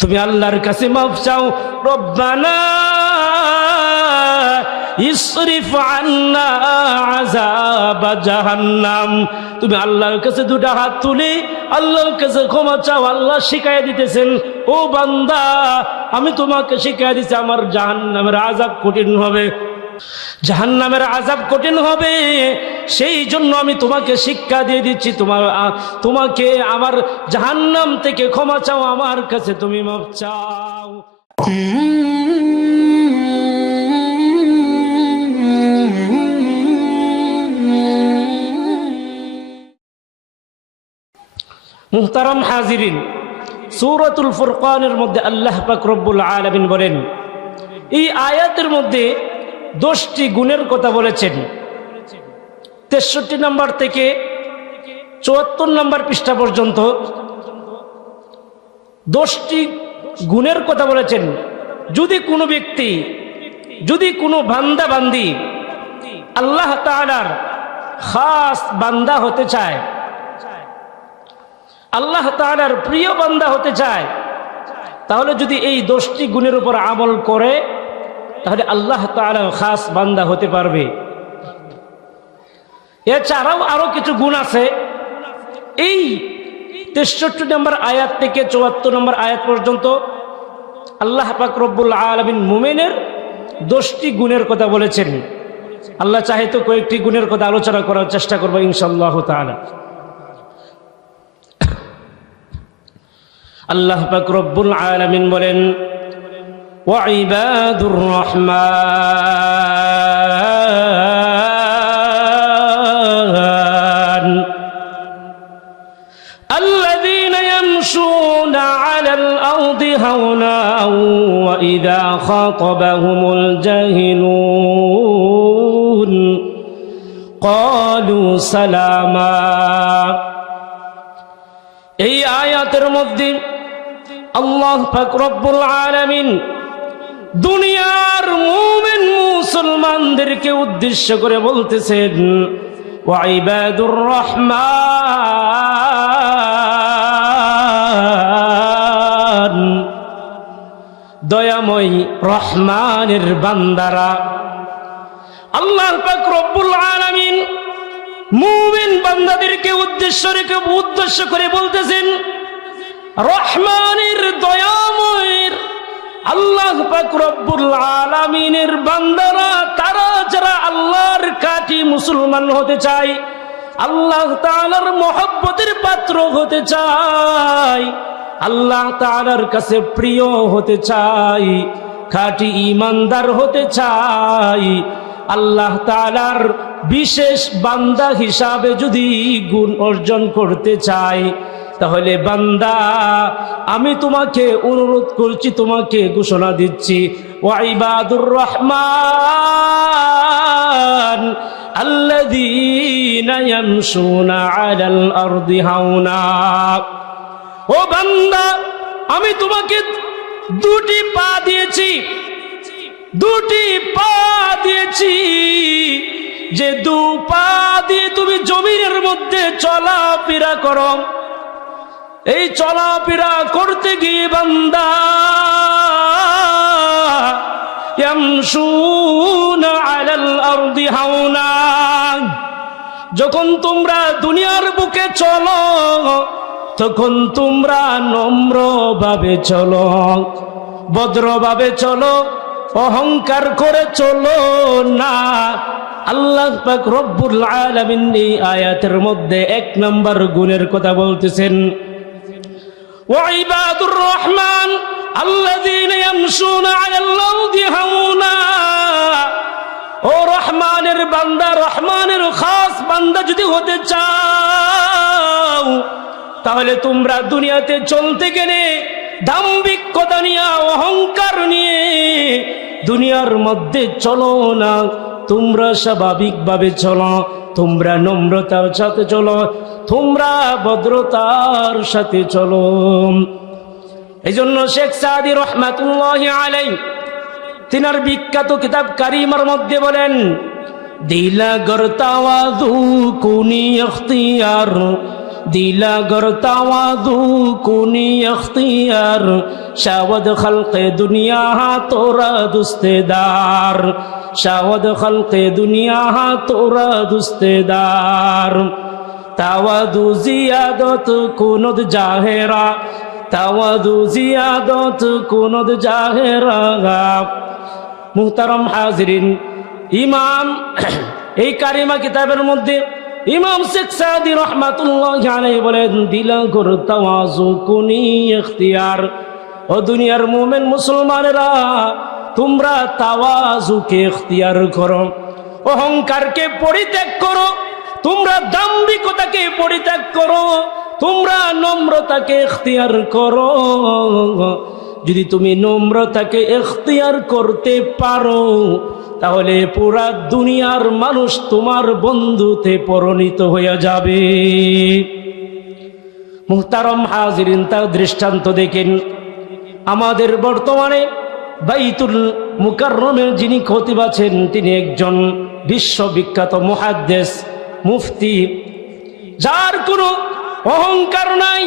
তুমি আল্লাহর কাছে মাফ চাও। রব্বানা ইসরিফ আন্না আযাব জাহান্নাম। তুমি আল্লাহর কাছে দুটা হাত তুলে আল্লাহর কাছে ক্ষমা চাও। আল্লাহ শিখাই দিতেছেন, ও বান্দা, আমি তোমাকে শিখাই দিছি, আমার জাহান্নামের আযাব কঠিন হবে। জাহান্নামের আজাব কঠিন হবে। সেই জন্য আমি তোমাকে শিক্ষা দিয়ে দিচ্ছি, তোমার তোমাকে আমার জাহান্নাম থেকে ক্ষমা চাও, আমার কাছে তুমি মাপ চাও। মুহতারাম হাজিরিন, সূরাতুল ফুরকানের মধ্যে আল্লাহ পাক আলামিন বলেন, এই আয়াতের মধ্যে দশটি গুণের কথা বলেছেন। তেষট্টি নাম্বার থেকে চুয়াত্তর নাম্বার পৃষ্ঠা পর্যন্ত দশটি গুণের কথা বলেছেন। যদি কোনো ব্যক্তি, যদি কোনো বান্দা বান্দি আল্লাহ তাআলার খাস বান্দা হতে চায়, আল্লাহ তাআলার প্রিয় বান্দা হতে চায়, তাহলে যদি এই দশটি গুণের উপর আমল করে তাহলে আল্লাহ তাআলার খাস বান্দা হতে পারবে। এছাড়াও আরও কিছু গুণ আছে। এই তেষট্টি নম্বর আয়াত থেকে চুয়াত্তর নম্বর আয়াত পর্যন্ত আল্লাহ পাক আলমিন মুমেনের দশটি গুণের কথা বলেছেন। আল্লাহ চাহে তো কয়েকটি গুণের কথা আলোচনা করার চেষ্টা করব ইনশাল্লাহ আল্লাহ পাক আলামিন বলেন وعباد الرحمن الذين يمشون على الأرض هونا وإذا خاطبهم الجاهلون قالوا سلاما এই আয়াতের মধ্যে আল্লাহ পাক রব্বুল আলামিন দুনিয়ার মুমিন মুসলমানদেরকে উদ্দেশ্য করে বলতেছেন ওয়াইবাদুর রহমান। দয়াময় রহমানের বান্দারা, আল্লাহ পাক রব্বুল আলামিন মুমিন বান্দাদেরকে উদ্দেশ্য রেখে উদ্দেশ্য করে বলতেছেন, রহমানের দয়াময়ের আল্লাহ রব্বুল আলামিনের বান্দারা, তারা যারা আল্লাহর কাঠি মুসলমান হতে চায়, আল্লাহ তাআলার মহব্বতের পাত্র হতে চায়, আল্লাহ তাআলার কাছে প্রিয় হতে চায়, খাঁটি ইমানদার হতে চায়, আল্লাহ তাআলার বিশেষ বান্দা হিসাবে যদি গুণ অর্জন করতে চাই তাহলে বান্দা, আমি তোমাকে অনুরোধ করছি, তোমাকে ঘোষণা দিচ্ছি। ওয়াইবাদুর রহমান ও বান্দা, আমি তোমাকে দুটি পা দিয়েছি, দুটি পা দিয়েছি। যে দু পা দিয়ে তুমি জমিনের মধ্যে চলাফেরা করো। এই চলাফেরা করতে গিয়ে বান্দা যখন তোমরা দুনিয়ার বুকে চলো, তখন তোমরা নম্রভাবে চলো, ভদ্রভাবে চলো, অহংকার করে চলো না। আল্লাহ রব্বুল আলামিন এই আয়াতের মধ্যে এক নম্বর গুণের কথা বলতেছেন وعباد الرحمن الذين يمشون على الأرض هونا ও রহমানের বান্দা রহমানের খাস বান্দা যদি হতে চাও তাহলে তোমরা দুনিয়াতে চলতে গেলে দাম্ভিকতা নিয়ে অহংকার নিয়ে দুনিয়ার মধ্যে চলো না তোমরা স্বাভাবিকভাবে চলো তোমরা নম্রতার সাথে চলো, তোমরা ভদ্রতার সাথে চলো। এই জন্য শেখ সাদি রহমাতুল্লাহ আলাই তিনার বিখ্যাত কিতাব কারিমার মধ্যে বলেন, দিলা গরতাওয়াজু কুনি ইখতিয়ার, দিলা গর তাওয়াদু কুনি ইখতিয়ার, শাওয়াদ খলকে দুনিয়া তোরা দুস্তেদার। শাওয়াদ খলকে দুনিয়া, তোরা দুস্তেদার। তাওয়াদু জিয়াদত কুনদ জাহেরা, তাওয়াদু জিয়াদত কুনদ জাহেরা। মুহতারম হাজরিন, ইমাম, এই কারিমা কিতাবের মধ্যে ইমাম শেখ সাদি রহমাতুল্লাহ জানে বলেন দিলা গর তাওয়াজু কুনি ইখতিয়ার। ও দুনিয়ার মুমিন মুসলমানেরা তোমরা তাওয়াজুকে এখতিয়ার করো, অহংকারকে পরিত্যাগ করো, তোমরা দাম্ভিকতাকে পরিত্যাগ করো, তোমরা নম্রতাকে এখতিয়ার করো। যদি তুমি নম্রতাকে এখতিয়ার করতে পারো, তাহলে পুরা দুনিয়ার মানুষ তোমার বন্ধুতে পরিণত হয়ে যাবে। মুহতারম হাজিরিন, তার দৃষ্টান্ত দেখেন। আমাদের বর্তমানে বাইতুল মুকাররমের যিনি খতিব আছেন, তিনি একজন বিশ্ববিখ্যাত মুহাদ্দেস মুফতি। যার কোনো অহংকার নাই,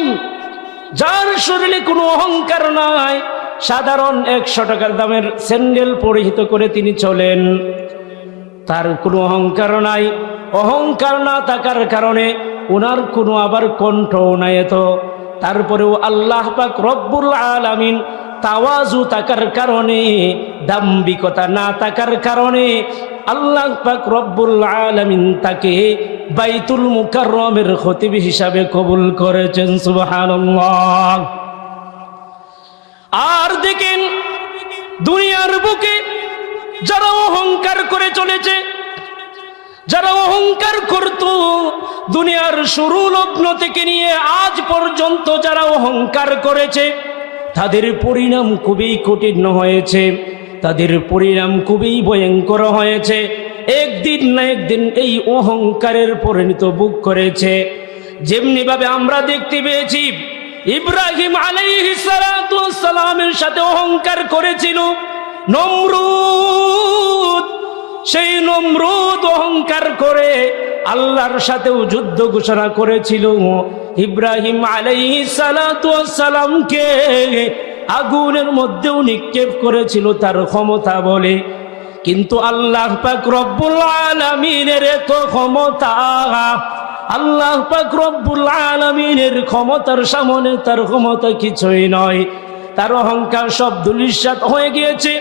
যার শরীরে কোনো অহংকার নাই, সাধারণ একশো টাকার দামের স্যান্ডেল পরিহিত করে তিনি চলেন। তার কোনো অহংকার নাই, অহংকার না থাকার কারণে ওনার কোনো আবার কণ্ঠও নাই এত। তারপরেও আল্লাহ পাক রব্বুল আলামিন তাওয়াজু থাকার কারণে দাম্বিকতা না থাকার কারণে আল্লাহ পাক রব্বুল আলামিন তাকে বাইতুল মুকাররমের খতিব হিসাবে কবুল করেছেন, সুবহানাল্লাহ। আর দেখেন, দুনিয়ার বুকে যারা অহংকার করে চলেছে, যারা অহংকার করত, দুনিয়ার শুরু লগ্ন থেকে নিয়ে আজ পর্যন্ত যারা অহংকার করেছে তাদের পরিণাম খুবই কঠিন হয়েছে। তাদের পরিণাম খুবই ভয়ঙ্কর হয়েছে। একদিন না একদিন এই অহংকারের পরিণত বুক করেছে। যেমনি ভাবে আমরা দেখতে পেয়েছি, ইব্রাহিম সালামের সাথে অহংকার করেছিল। নমরুদ, সেই নমরুদ অহংকার করে আল্লাহর সাথেও যুদ্ধ ঘোষণা করেছিল। ইব্রাহিম আলাইহিসসালামকে আগুনের মধ্যেও নিক্ষেপ করেছিল তার ক্ষমতা বলে। কিন্তু আল্লাহ পাক রব্বুল আলামিনের এত ক্ষমতা, আল্লাহ পাক রব্বুল আলামিনের ক্ষমতার সামনে তার ক্ষমতা কিছুই নয়। তার অহংকার সব দুলিশাত হয়ে গিয়েছে।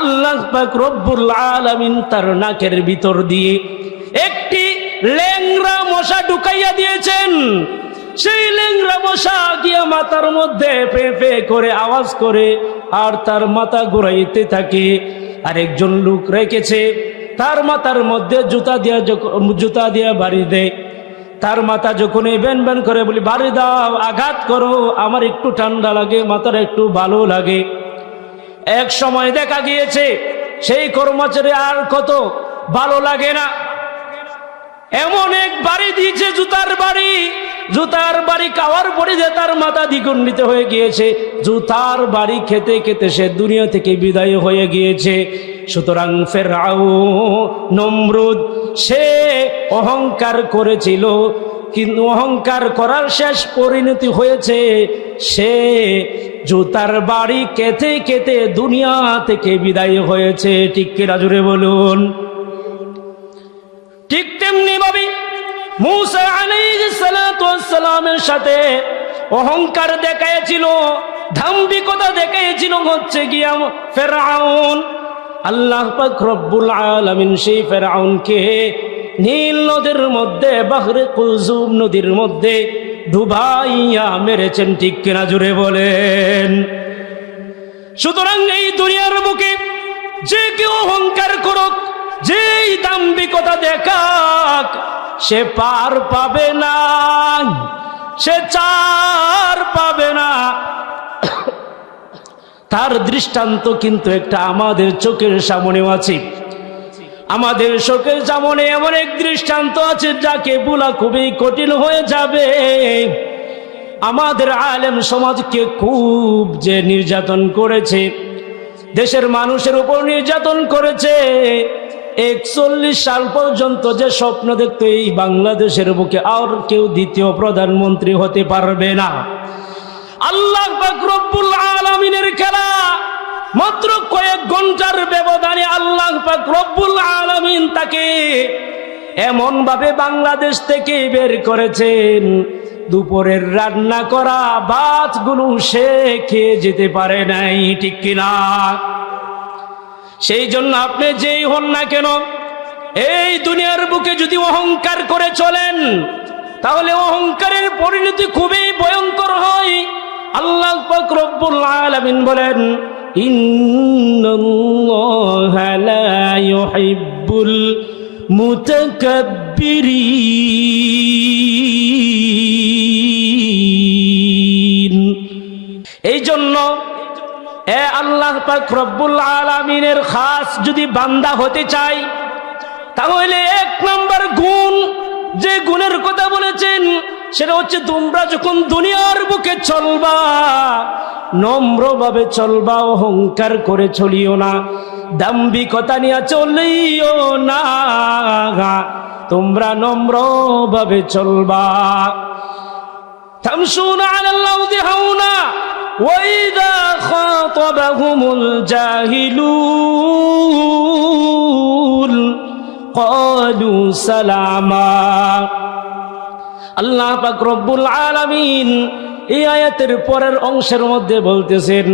আল্লাহ পাক রব্বুল আলামিন তার নাকের ভিতর দিয়ে একটি ল্যাংরা মশা ঢুকাইয়া দিয়েছেন। সেই ল্যাংরা মশা গিয়া মাথার মধ্যে পে পে করে আওয়াজ করে, আর তার মাথা ঘুরাইতে থাকে। আরেকজন লোক রেখেছে, তার মাথার মধ্যে জুতা দিয়া জুতা দিয়া বাড়ি দেয়। তার মাথা যখন এই ব্যান ব্যান করে বলি, বাড়ি দাও, আঘাত করো, আমার একটু ঠান্ডা লাগে মাথার একটু ভালো লাগে। এক সময় দেখা গিয়েছে, সেই কর্মচারী আর কত ভালো লাগে না। এমন এক বাড়ি দিয়েছে জুতার বাড়ি। জুতার বাড়ি খাওয়ার পরে যে তার মাথা দ্বিগুণিত হয়ে গিয়েছে, জুতার বাড়ি খেতে খেতে সে দুনিয়া থেকে বিদায় হয়ে গিয়েছে। সুতরাং ফেরাও নমরুদ, সে অহংকার করেছিল, কিন্তু অহংকার করার শেষ পরিণতি হয়েছে, সে জুতার বাড়ি কেতে কেতে দুনিয়া থেকে বিদায় হয়েছে। ঠিক কিনা জুড়ে বলুন? সাথে অহংকার দেখাইছিল ধাম্বিকতা দেখাইছিল হচ্ছে গিয়া ফেরাউন। আল্লাহ পাক আলামিন সেই ফেরাউনকে নীল নদীর মধ্যে, বাহরে কুলজুম নদীর মধ্যে ডুবাইয়া মেরেছেন, ঠিক কিনা জুড়ে বলেন। সুতরাং এই দুনিয়ার বুকে যে কেউ অহংকার করুক যেই দাম্বিকতা দেখাক, সে পার পাবে না, সে চার পাবে না। তার দৃষ্টান্ত কিন্তু একটা আমাদের চোখের সামনেও আছে। আমাদের চোখের সামনে এমন এক দৃষ্টান্ত আছে যাকে বলা খুবই কঠিন হয়ে যাবে। আমাদের আলেম সমাজকে খুব যে নির্যাতন করেছে, দেশের মানুষের উপর নির্যাতন করেছে একচল্লিশ সাল পর্যন্ত যে স্বপ্ন দেখতো এই বাংলাদেশের বুকে, আর কেউ দ্বিতীয় প্রধানমন্ত্রী হতে পারবে না। আল্লাহ রব্বুল আলামিনের খেলা মাত্র কয়েক ঘণ্টার ব্যবধানে আল্লাহ রব্বুল আলামিন তাকে এমন ভাবে বাংলাদেশ থেকে বের করেছেন, দুপুরের রান্না করা ভাতগুলো সে খেয়ে যেতে পারে নাই, ঠিক কিনা? সেই জন্য আপনি যেই হন না কেন, এই দুনিয়ার বুকে যদি অহংকার করে চলেন, তাহলে অহংকারের পরিণতি খুবই ভয়ঙ্কর হয়। আল্লাহ আলামিন বলেন, ইন্নাল্লাহা লা পাক রব্বুল আলমিনের খাস যদি বান্দা হতে চাই, তাহলে এক নম্বর গুণ যে গুণের কথা বলেছেন, সেটা হচ্ছে তোমরা যখন দুনিয়ার বুকে চলবা, নম্রভাবে চলবা, অহংকার করে চলিও না দাম্বিকতা নিয়ে চলিও না, তোমরা নম্রভাবে চলবা। থামসু না ওই খাতাবাহুমুল জাহিলুন ক্বালু সালামা আল্লাহ পাক রব্বুল এই আয়াতের পরের অংশের মধ্যে বলতেছেন,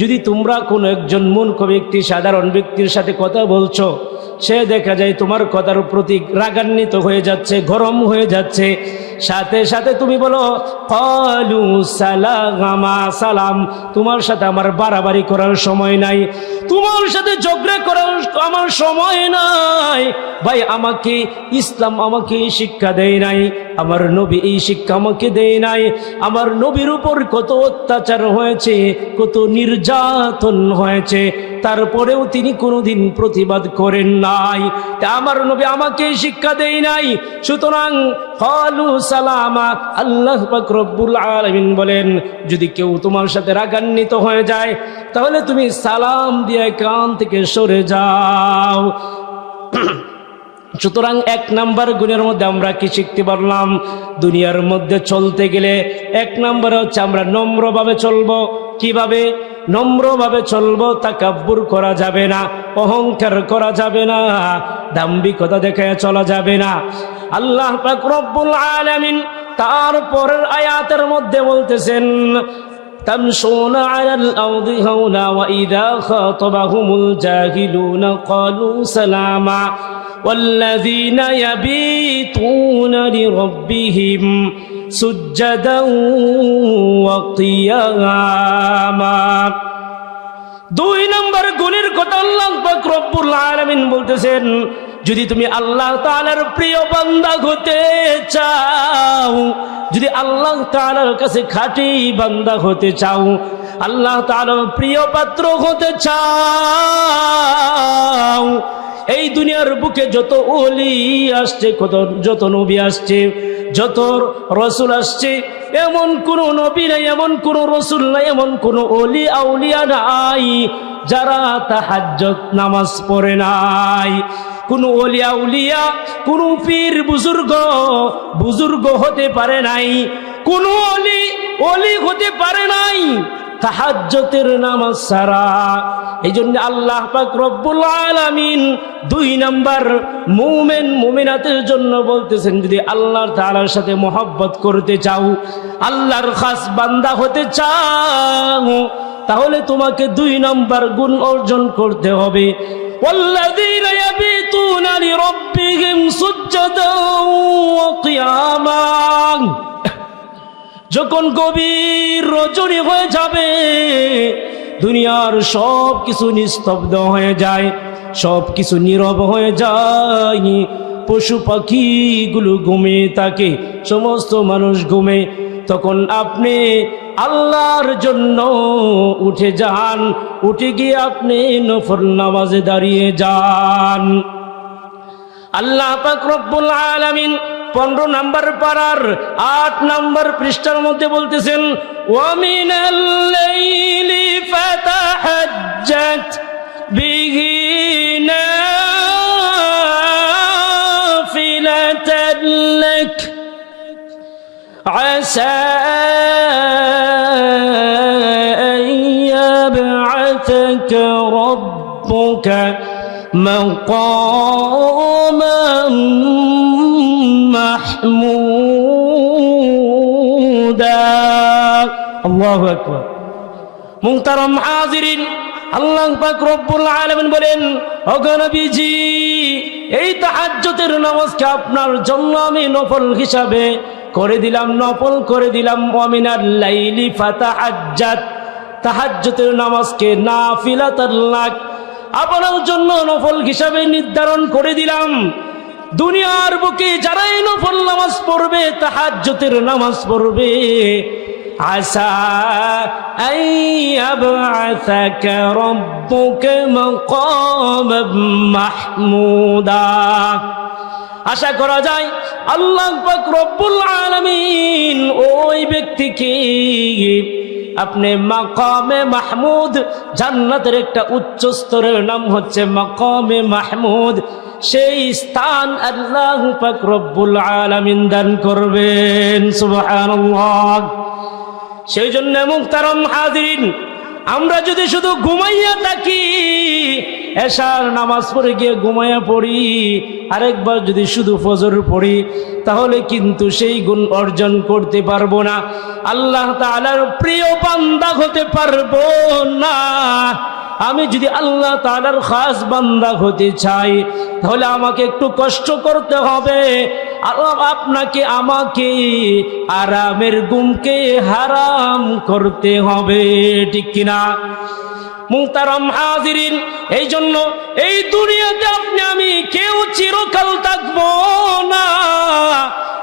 যদি তোমরা কোনো একজন মূর্খ ব্যক্তি, সাধারণ ব্যক্তির সাথে কথা বলছো, সে দেখা যায় তোমার কথার প্রতি রাগান্বিত হয়ে যাচ্ছে, গরম হয়ে যাচ্ছে সাথে সাথে তুমি বলো, কলু সালামা সালাম, তোমার সাথে আমার বাড়াবাড়ি করার সময় নাই। তোমার সাথে ঝগড়া করার আমার সময় নাই। ভাই, আমাকে ইসলাম আমাকে শিক্ষা দেয় নাই। আমার নবী এই শিক্ষা আমাকে দেয় নাই। আমার নবীর উপর কত অত্যাচার হয়েছে, কত নির্যাতন হয়েছে। তারপরেও তিনি কোনোদিন প্রতিবাদ করেন নাই। আমার নবী আমাকে শিক্ষা দেয় নাই। সুতরাং কলু সালামা, আল্লাহ পাক রব্বুল আলামিন বলেন, যদি কেউ তোমার সাথে রাগান্বিত হয়ে যায়, তাহলে তুমি সালাম দিয়ে কান থেকে সরে যাও। সুতরাং এক নাম্বার গুণের মধ্যে আমরা কি শিখতে পারলাম? দুনিয়ার মধ্যে চলতে গেলে এক নাম্বার হচ্ছে আমরা নম্রভাবে চলবো। কীভাবে? নম্রভাবে চলবো তাকাব্বুর করা যাবে না অহংকার করা যাবে না দাম্ভিকতা দেখে চলা যাবে না আল্লাহ পাক রব্বুল আলামিন তারপরের আয়াতের মধ্যে বলতেছেন تمشون على الأرض هونا وإذا خاطبهم الجاهلون قالوا سلاما والذين يبيتون لربهم سجدا وقياما দুই নম্বর গুণের কথা আল্লাহ পাক রব্বুল আলামিন বলতেছেন যদি তুমি আল্লাহ তাআলার প্রিয় বান্দা হতে চাও যদি আল্লাহ তাআলার কাছে খাঁটি বান্দা হতে চাও আল্লাহ তাআলার প্রিয় পাত্র হতে চাও এই দুনিয়ার বুকে যত ওলি আসছে কত যত নবী আসছে যত রসুল আসছে, এমন কোন নবী নাই, এমন কোন রসুল নাই, এমন কোন অলি আউলিয়া নাই, যারা তাহাজ্জত নামাজ পড়ে নাই। কোন অলিয়া উলিয়া কোন পীর বুজুর্গ বুজুর্গ হতে পারে নাই, কোন অলি অলি হতে পারে নাই তাহাজ্জতের নামাজ সারা এই জন্য আল্লাহ পাক রব্বুল আলামিন দুই নাম্বার মুমেন মুমিনাতের জন্য বলতেছেন যদি আল্লাহর তাআলার সাথে মোহাব্বত করতে চাও আল্লাহর খাস বান্দা হতে চাও তাহলে তোমাকে দুই নাম্বার গুণ অর্জন করতে হবে والذين يبيتون لربهم سجدا وقياما যখন গভীর রজনী হয়ে যাবে, দুনিয়ার সব কিছু নিস্তব্ধ হয়ে যায় সব কিছু নীরব হয়ে যায় পশু পাখিগুলো ঘুমে থাকে, সমস্ত মানুষ ঘুমে। তখন আপনি আল্লাহর জন্য উঠে যান, উঠে গিয়ে আপনি নফর নামাজে দাঁড়িয়ে যান। আল্লাহ পাক রব্বুল আলামিন পনেরো নাম্বার পাড়ার আট নাম্বার পৃষ্ঠার মধ্যে বলতেছেন ওয়ামিনাল্লাইলি ফাতাহাজ্জাত বিহি নাফিলাতান ربك مقام পাক বলেন এই নামাজকে আপনার জন্য আমি নফল হিসাবে করে দিলাম, নফল করে দিলাম লাইলি ফাতাহাজ্জাত। নামাজকে নাফিলাতাল লাক, আপনার জন্য নফল হিসাবে নির্ধারণ করে দিলাম। দুনিয়ার বুকে যারাই নফল নামাজ পড়বে, তাহাজ্জুদের নামাজ পড়বে। عسى أن يبعثك ربك مقاما محمودا আশা করা যায় আল্লাহ পাক রব্বুল আলামিন ওই ব্যক্তিকে আপনি মাকামে মাহমুদ জান্নাতের একটা উচ্চ স্তরের নাম হচ্ছে মাকামে মাহমুদ সেই স্থান আল্লাহ পাক রব্বুল আলামিন দান করবেন সুবহানাল্লাহ সেই জন্য মুক্তারম হাজিরিন, আমরা যদি শুধু ঘুমাইয়া থাকি, এশার নামাজ পড়ে গিয়ে ঘুমাইয়া পড়ি, আরেকবার যদি শুধু ফজর পড়ি, তাহলে কিন্তু সেই গুণ অর্জন করতে পারব না। আল্লাহ তাআলার প্রিয় বান্দা হতে পারব না। আমি যদি আল্লাহ তাআলার খাস বান্দা হতে চাই, তাহলে আমাকে একটু কষ্ট করতে হবে। আল্লাহ আপনাকে, আমাকে আরামের গুমকে হারাম করতে হবে, ঠিক কিনা? মুহতারাম হাজিরিন এই জন্য এই দুনিয়াতে আপনি, আমি কেউ চিরকাল থাকব না।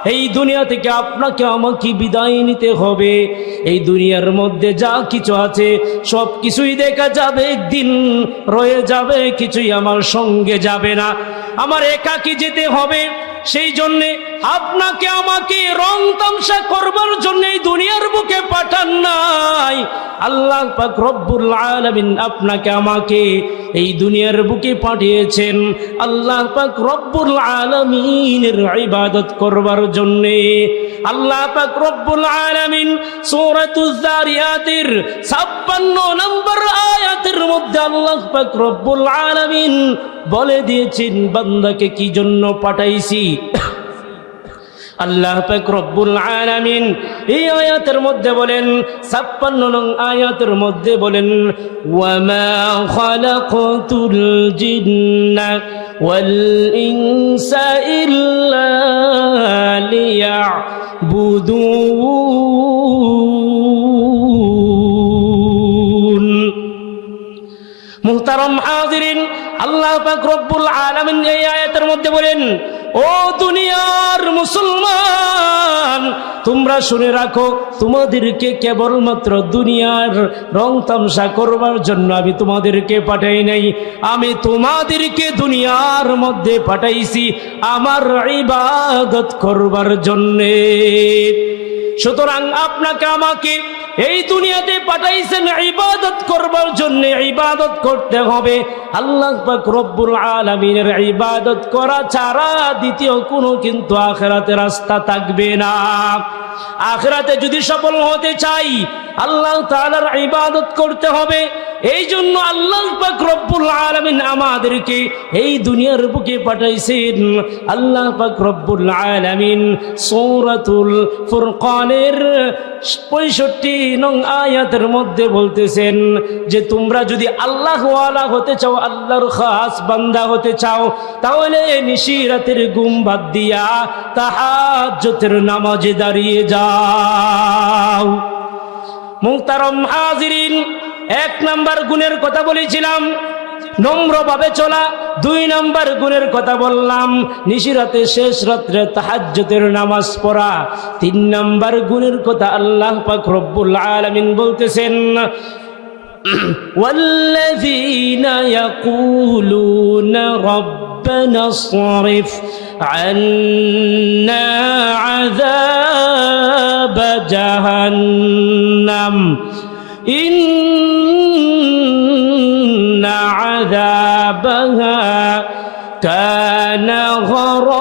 এই দুনিয়া থেকে আপনাকে, আমাকে বিদায় নিতে হবে। এই দুনিয়ার মধ্যে যা কিছু আছে, সব কিছুই দেখা যাবে, একদিন রয়ে যাবে, কিছুই আমার সঙ্গে যাবে না। আমার একাকি যেতে হবে সেই জন্যে আপনাকে, আমাকে রং তামসা করবার জন্য এই দুনিয়ার বুকে পাঠান নাই। আল্লাহ পাক রব্বুল আলামিন আপনাকে, আমাকে এই দুনিয়ার বুকে পাঠিয়েছেন। আল্লাহ পাক রব্বুল আলামিনের ইবাদত করবার জন্য। আল্লাহ পাক রব্বুল আলামিন সূরাতুজ জারিয়াতের 56 নম্বর আয়াতের মধ্যে আল্লাহ পাক রব্বুল আলামিন বলে দিয়েছেন, বান্দাকে কি জন্য পাঠাইছি? আল্লাহ পাক রব্বুল আলামিন এই আয়াতের মধ্যে বলেন 56 নং আয়াতের মধ্যে বলেন, ওয়ামা খালাকতুল জিন্না ওয়াল ইনসা ইল্লা লিয়াবুদুন মুহতারম হাজিরিন আল্লাহ পাক রব্বুল আলামিন এই আয়াতের মধ্যে বলেন ও দুনিয়ার মুসলমান তোমরা শুনে রাখো, তোমাদেরকে কেবলমাত্র দুনিয়ার রং তামসা করবার জন্য আমি তোমাদেরকে পাঠাই নাই। আমি তোমাদেরকে দুনিয়ার মধ্যে পাঠাইছি আমার ইবাদত করবার জন্যে। সুতরাং আপনাকে আমাকে এই দুনিয়াতে পাঠাইছেন ইবাদত করবার জন্য ইবাদত করতে হবে। আল্লাহ রব্বুল আলমিনের ইবাদত করা ছাড়া দ্বিতীয় কোনো কিন্তু আখেরাতে রাস্তা থাকবে না। আখেরাতে যদি সফল হতে চাই, আল্লাহ তাআলার ইবাদত করতে হবে। এই জন্য আল্লাহ পাক আলামিন আমাদেরকে এই দুনিয়ার বুকে পাঠাইছেন। আল্লাহ পাক আলামিন সূরাতুল ফুরকানের পঁয়ষট্টি নং আয়াতের মধ্যে বলতেছেন যে, তোমরা যদি আল্লাহ ওয়ালা হতে চাও, আল্লাহর খাস বান্দা হতে চাও, তাহলে নিশিরাতের গুম বাদ দিয়া তাহাজ্জতের নামাজে দাঁড়িয়ে যাও মুহতারম হাজিরিন এক নাম্বার গুণের কথা বলেছিলাম নম্রভাবে চলা দুই নাম্বার গুণের কথা বললাম নিশিরাতে শেষ রাত্রে তাহাজ্জতের নামাজ পড়া তিন নাম্বার গুণের কথা আল্লাহ পাক রব্বুল আলামিন বলতেছেন والذين يقولون ربنا اصرف عنا عذاب جهنم. إن عذابها كان غراما.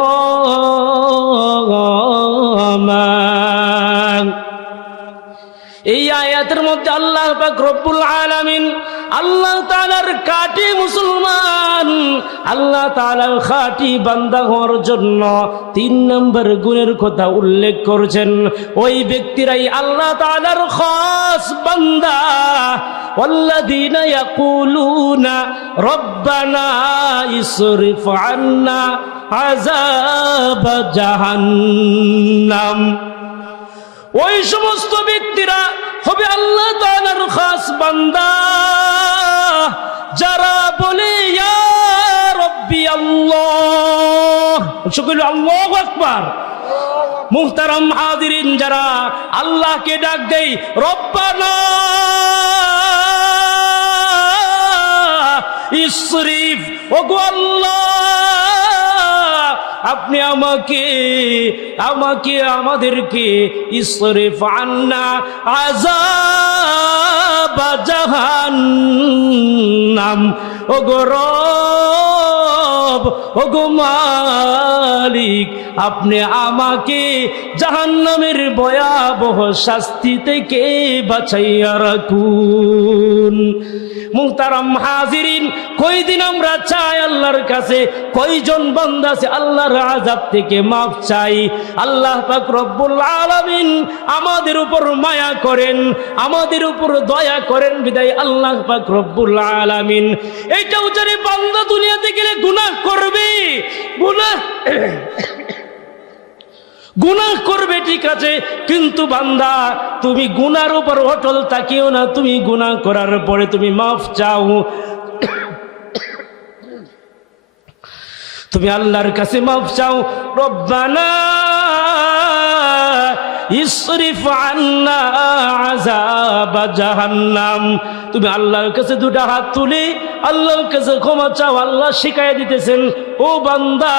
এই আয়াতের মধ্যে আল্লাহ পাক রব্বুল আলামিন আল্লাহ তাআলার কাটি মুসলমান আল্লাহ তাআলার খাঁটি বান্দা হওয়ার জন্য তিন নম্বর গুণের কথা উল্লেখ করেছেন ওই ব্যক্তিরাই আল্লাহ তাআলার খাস বান্দা والذين يقولون ربنا اصرف عنا عذاب جهنم ওই সমস্ত ব্যক্তিরা হবে আল্লাহ তাআলার খাস বান্দা যারা বলে ইয়া রব্বি আল্লাহ। যারা আল্লাহকে ডাক দেই রব্বানা আপনি আমাকে আমাকে, আমাদেরকে ইসরিফ আন্না আযাব জাহান্নাম, ওগো রব ওগো মালিক আপনি আমাকে জাহান্নামের ভয়াবহ শাস্তি থেকে বাঁচাইয়া রাখুন? হাজিরিন, কয়দিন আমরা চাই আল্লাহর কাছে? কয়জন বান্দা আল্লাহর থেকে চাই? আল্লাহ আলামিন আমাদের উপর মায়া করেন, আমাদের উপর দয়া করেন বিদায় আল্লাহ পাক রব্বুল আলামিন। এইটাও জানি বান্দা দুনিয়াতে গেলে গুনাহ করবে। গুনাহ গুনাহ করবে ঠিক আছে, কিন্তু বান্দা, তুমি গুনার উপর অটল তাকিও না, তুমি গুনাহ করার পরে তুমি মাফ চাও। তুমি আল্লাহর কাছে মাফ চাও। রব্বানা ইসরিফ আন্না আযাব জাহান্নাম। তুমি আল্লাহর কাছে দুটা হাত তুলে আল্লাহর কাছে ক্ষমা চাও, আল্লাহ শিখাই দিতেছেন, ও বান্দা,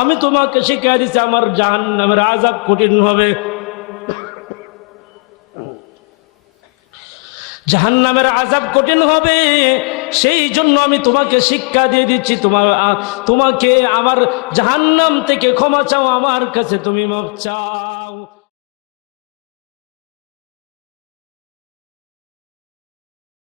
আমি তোমাকে শিখাই দিছি, আমার জাহান্নামের আযাব কঠিন হবে। জাহান্নামের আজাব কঠিন হবে, সেই জন্য আমি তোমাকে শিক্ষা দিয়ে দিচ্ছি, তোমার তোমাকে আমার জাহান্নাম থেকে ক্ষমা চাও, আমার কাছে তুমি মাপ চাও।